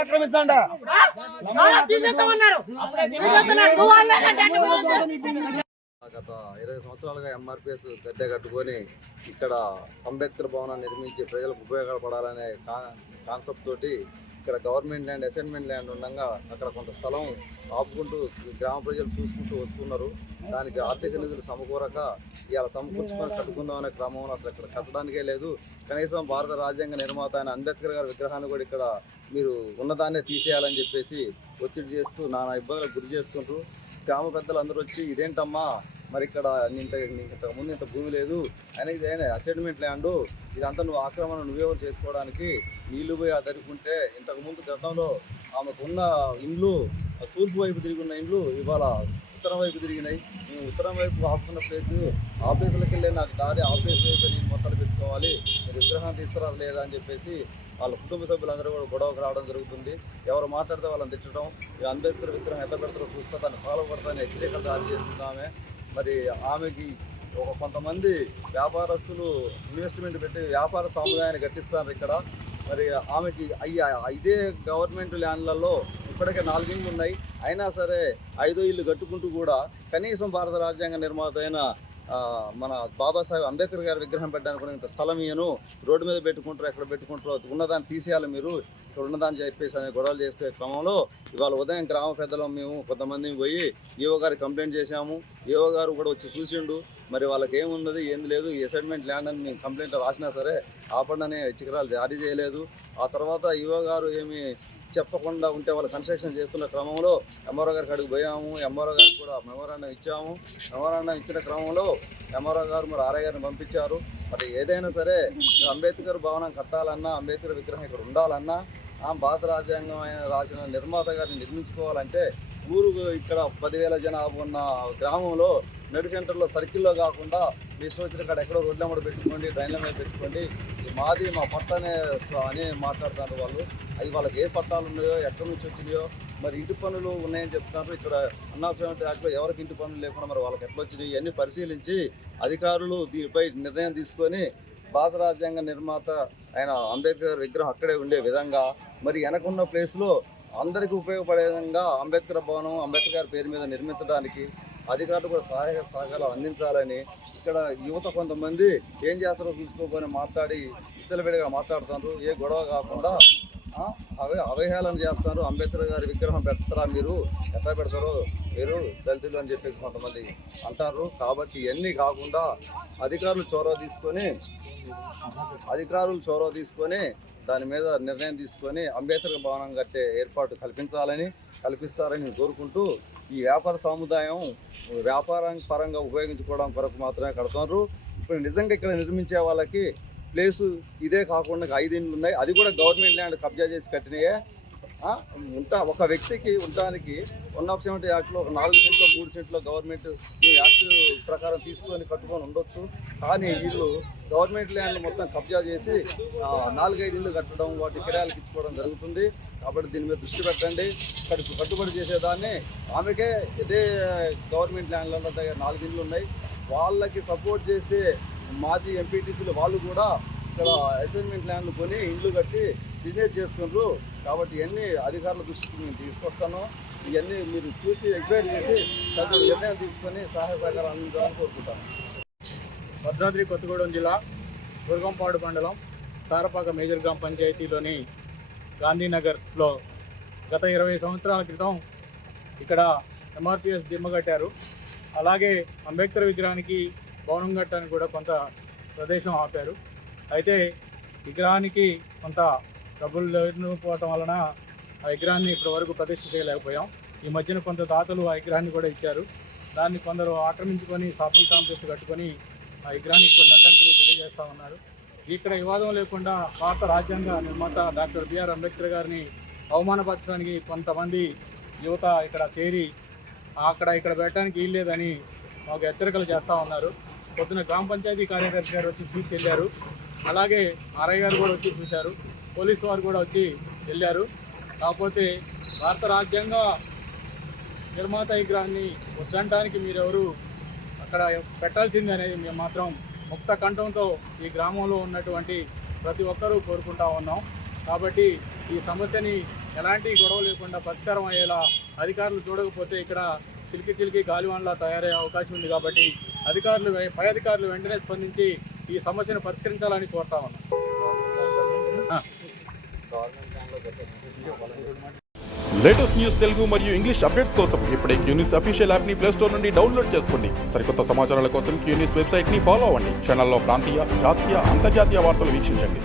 ఆక్రమించండి గత 20 సంవత్సరాలుగా ఎంఆర్పిఎస్ గద్దె కట్టుకొని ఇక్కడ అంబేద్కర్ భవనాన్ని నిర్మించి ప్రజలకు ఉపయోగపడాలనే కాన్సెప్ట్ తోటి ఇక్కడ గవర్నమెంట్ ల్యాండ్ అసైన్మెంట్ ల్యాండ్ ఉండగా అక్కడ కొంత స్థలం ఆపుకుంటూ గ్రామ ప్రజలు చూసుకుంటూ వస్తున్నారు. దానికి ఆర్థిక నిధులు సమకూరక ఇవాళ సమకూర్చుకొని కట్టుకుందామనే క్రమంలో అసలు ఇక్కడ కట్టడానికే లేదు. కనీసం భారత రాజ్యాంగ నిర్మాత అయిన అంబేద్కర్ గారి విగ్రహాన్ని కూడా ఇక్కడ మీరు ఉన్నదాన్నే తీసేయాలని చెప్పేసి ఒత్తిడి చేస్తూ నానా ఇబ్బందులకు గురి చేస్తుంటారు. గ్రామ పెద్దలు అందరూ వచ్చి ఇదేంటమ్మా మరి ఇక్కడ ఇంతకుముందు ఇంత భూమి లేదు అయినా ఇదైనా అసైన్మెంట్ ల్యాండ్ ఇదంతా నువ్వు ఆక్రమణ నువ్వెవరు చేసుకోవడానికి నీళ్లు పోయి అదరుకుంటే ఇంతకుముందు గతంలో ఆమెకున్న ఇండ్లు తూర్పు వైపు తిరిగి ఉన్న ఇండ్లు ఇవాళ ఉత్తరం వైపు తిరిగినాయి. మేము ఉత్తరం వైపు ఆపుకున్న ఆఫీసులకు వెళ్ళే నాకు దారి ఆఫీస్ వైపు నేను మొత్తాలు పెట్టుకోవాలి, మీరు విగ్రహం తీసుకురాదు లేదా అని చెప్పేసి వాళ్ళ కుటుంబ సభ్యులందరూ కూడా గొడవకు రావడం జరుగుతుంది. ఎవరు మాట్లాడితే వాళ్ళని తిట్టడం, అంబేద్కర్ విగ్రహం ఎట్లా పెడతారో చూస్తే దాన్ని ఫాలో పడతానని హెచ్చరికలు జారీ చేస్తున్నామే. మరి ఆమెకి కొంతమంది వ్యాపారస్తులు ఇన్వెస్ట్మెంట్ పెట్టి వ్యాపార సముదాయాన్ని కట్టిస్తారు ఇక్కడ. మరి ఆమెకి ఇదే గవర్నమెంట్ ల్యాండ్లలో ఇప్పటికే 4 ఇళ్ళు ఉన్నాయి. అయినా సరే 5వ ఇల్లు కట్టుకుంటూ కూడా కనీసం భారత రాజ్యాంగ నిర్మాత అయిన మన బాబాసాహెబ్ అంబేద్కర్ గారి విగ్రహం పెట్టడానికి ఇంత స్థలం ఇయ్యను, రోడ్డు మీద పెట్టుకుంటారు, ఎక్కడ పెట్టుకుంటారో ఉన్నదాన్ని తీసేయాలి, మీరు ఇక్కడ ఉన్నదాన్ని చెప్పేసి అనే గొడవలు చేసే క్రమంలో ఇవాళ ఉదయం గ్రామ పెద్దలు మేము కొంతమంది పోయి ఈవో గారికి కంప్లైంట్ చేశాము. ఈవో గారు కూడా వచ్చి చూసిండు. మరి వాళ్ళకి ఏమున్నది ఏంది లేదు, ఈ అసైన్మెంట్ ల్యాండ్ అని మేము కంప్లైంట్ రాసినా సరే ఆపండి చికరాలు జారీ చేయలేదు. ఆ తర్వాత ఈవో గారు ఏమి చెప్పకుండా ఉంటే వాళ్ళు కన్స్ట్రక్షన్ చేస్తున్న క్రమంలో ఎంఆర్ఓ గారికి అడుగు పోయాము. ఎంఆర్ఓ గారికి కూడా మెమోరాండం ఇచ్చాము. మెమోరాండం ఇచ్చిన క్రమంలో ఎంఆర్ఓ గారు మరి ఆర్ఐ గారిని పంపించారు. మరి ఏదైనా సరే అంబేద్కర్ భవనం కట్టాలన్నా, అంబేద్కర్ విగ్రహం ఇక్కడ ఉండాలన్నా, భారత రాజ్యాంగం రాసిన నిర్మాత గారిని నిర్మించుకోవాలంటే ఊరు ఇక్కడ 10,000 జనాభా ఉన్న గ్రామంలో నెడ్ సెంటర్లో సర్కిల్లో కాకుండా మీ ఇష్టం వచ్చిన కాడ ఎక్కడో రోడ్ల మీద పెట్టుకోండి, డ్రైన్ల మీద పెట్టుకోండి, మాది మా పట్టనే అని మాట్లాడుతున్నారు వాళ్ళు. అవి వాళ్ళకి ఏ పట్టాలు ఉన్నాయో, ఎక్కడి నుంచి వచ్చినాయో, మరి ఇంటి పనులు ఉన్నాయని చెప్తున్నారు. ఇక్కడ అన్నాప్షమెంట్ యాక్ట్లో ఎవరికి ఇంటి పనులు లేకుండా మరి వాళ్ళకి ఎట్లా వచ్చినాయి ఇవన్నీ పరిశీలించి అధికారులు దీనిపై నిర్ణయం తీసుకొని భారత రాజ్యాంగ నిర్మాత ఆయన అంబేద్కర్ విగ్రహం అక్కడే ఉండే విధంగా మరి వెనకున్న ప్లేస్లో అందరికీ ఉపయోగపడే విధంగా అంబేద్కర్ భవనం అంబేద్కర్ గారి పేరు మీద నిర్మించడానికి అధికారులు కూడా సహాయ సహకారాలు అందించాలని ఇక్కడ యువత కొంతమంది ఏం చేస్తారో చూసుకోకొని మాట్లాడి విచ్చలవిడిగా మాట్లాడుతున్నారు. ఏ గొడవ కాకుండా అవహేళన చేస్తున్నారు. అంబేద్కర్ గారి విగ్రహం పెడతారా, మీరు ఎట్లా పెడతారో మీరు దళితులు అని చెప్పేసి కొంతమంది అంటారు. కాబట్టి ఇవన్నీ కాకుండా అధికారులు చొరవ తీసుకొని దాని మీద నిర్ణయం తీసుకొని అంబేద్కర్ భవనం కట్టే ఏర్పాటు కల్పిస్తారని కోరుకుంటూ ఈ వ్యాపార సముదాయం వ్యాపారం పరంగా ఉపయోగించుకోవడం కొరకు మాత్రమే కడుతున్నారు. ఇప్పుడు నిజంగా ఇక్కడ నిర్మించే వాళ్ళకి ప్లేసు ఇదే కాకుండా 5 ఇండ్లు ఉన్నాయి. అది కూడా గవర్నమెంట్ ల్యాండ్ కబ్జా చేసి కట్టినాయే. ఒక వ్యక్తికి ఉండడానికి 170 యాక్ట్లో ఒక 4 సెంట్లో 3 సెంట్లో గవర్నమెంట్ యాక్ట్ ప్రకారం తీసుకొని కట్టుకొని ఉండొచ్చు. కానీ వీళ్ళు గవర్నమెంట్ ల్యాండ్ మొత్తం కబ్జా చేసి 4-5 ఇళ్ళు కట్టడం, వాటి కిరాయిలకు ఇచ్చుకోవడం జరుగుతుంది. కాబట్టి దీని మీద దృష్టి పెట్టండి. కట్టుబడి చేసేదాన్ని ఆమెకే ఇదే గవర్నమెంట్ ల్యాండ్లలో 4 ఇళ్ళు ఉన్నాయి. వాళ్ళకి సపోర్ట్ చేసే మాజీ ఎంపీటీసీలు వాళ్ళు కూడా ఇక్కడ అసైన్మెంట్ ల్యాండ్లు కొని ఇండ్లు కట్టి బిజినెస్ చేస్తున్నారు. కాబట్టి ఇవన్నీ అధికారుల దృష్టికి మేము తీసుకొస్తాను. ఇవన్నీ మీరు చూసి ఎంక్వైరీ చేసి తగు నిర్ణయం తీసుకొని సహాయ సహకారం అందించాలని కోరుకుంటాను. భద్రాద్రి కొత్తగూడెం జిల్లా దుర్గంపాడు మండలం సారపాక మేజర్ గ్రామ పంచాయతీలోని గాంధీనగర్లో గత 20 సంవత్సరాల క్రితం ఇక్కడ ఎంఆర్పిఎస్ దిమ్మ కట్టారు. అలాగే అంబేద్కర్ విగ్రహానికి భవనం కట్టడానికి కూడా కొంత ప్రదేశం ఆపారు. అయితే విగ్రహానికి కొంత డబ్బులు లేకపోవటం వలన ఆ విగ్రహాన్ని ఇప్పటి వరకు ప్రతిష్ఠ చేయలేకపోయాం. ఈ మధ్యన కొంత దాతలు ఆ విగ్రహాన్ని కూడా ఇచ్చారు. దాన్ని కొందరు ఆక్రమించుకొని షాపింగ్ కాంప్లెక్స్ కట్టుకొని ఆ విగ్రహానికి కొన్ని అడ్డంకులు తెలియజేస్తూ ఉన్నారు. ఇక్కడ వివాదం లేకుండా భారత రాజ్యాంగ నిర్మాత డాక్టర్ బిఆర్ అంబేద్కర్ గారిని అవమానపరచడానికి కొంతమంది యువత ఇక్కడ చేరి ఇక్కడ పెట్టడానికి వీల్లేదని మాకు హెచ్చరికలు చేస్తూ ఉన్నారు. పొద్దున గ్రామ పంచాయతీ కార్యదర్శి గారు వచ్చి చూసి వెళ్ళారు. అలాగే ఆర్ఐ గారు కూడా వచ్చి చూశారు. పోలీసు వారు కూడా వచ్చి వెళ్ళారు. కాకపోతే భారత రాజ్యాంగ నిర్మాత విగ్రహాన్ని వద్దంటానికి మీరెవరు అక్కడ పెట్టాల్సింది అనేది మేము మాత్రం ముక్త కంఠంతో ఈ గ్రామంలో ఉన్నటువంటి ప్రతి ఒక్కరూ కోరుకుంటా ఉన్నాం. కాబట్టి ఈ సమస్యని ఎలాంటి గొడవ లేకుండా పరిష్కారం అయ్యేలా అధికారులు చూడకపోతే ఇక్కడ చిలికి గాలివాన్లా తయారయ్యే అవకాశం ఉంది. కాబట్టి పై అధికారులు వెంటనే స్పందించి ఈ సమస్యను పరిష్కరించాలని కోరుతా ఉన్నాం. లేటెస్ట్ న్యూస్ తెలుగు మరియు ఇంగ్లీష్ అప్డేట్స్ కోసం ఇప్పుడే క్యూన్యూస్ అఫీషియల్ యాప్ ని ప్లే స్టోర్ నుండి డౌన్లోడ్ చేసుకోండి. సరికొత్త సమాచారాల కోసం క్యూన్యూస్ వెబ్సైట్ ని ఫాలో అవ్వండి. ఛానల్లో ప్రాంతీయ, జాతీయ, అంతర్జాతీయ వార్తలు వీక్షించండి.